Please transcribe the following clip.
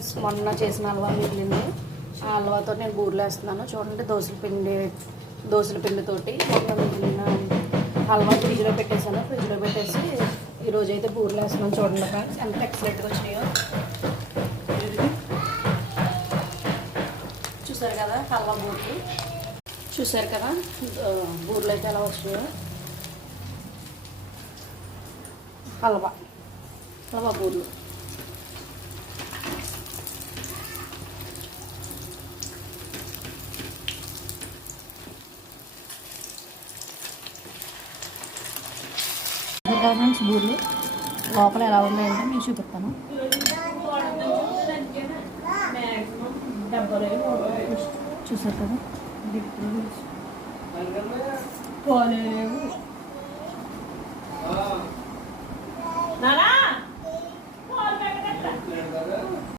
Friends, మొన్న చేసిన హల్వా మిగిలింది. ఆ హల్వాతో నేను బూరెలు వేస్తున్నాను. చూడండి, దోసల పిండితోటి మొన్న మిగిలిన హల్వా ఫ్రిడ్జ్లో పెట్టేసాను. ఫ్రిడ్జ్లో పెట్టేసి ఈరోజు అయితే బూరెలు వేస్తున్నాను. చూడండి ఫ్రెండ్స్, ఎంత ఎక్సలెంట్గా వచ్చినాయో. చూసారు కదా హల్వా బూరెలు, చూసారు కదా బూరెలు అయితే ఎలా వచ్చినాయో. హల్వా బూరెలు. ఫ్రెండ్స్, బూరెలు లోపల ఎలా ఉన్నాయంటే మీకు చూపిస్తాను. చూసారు కదా,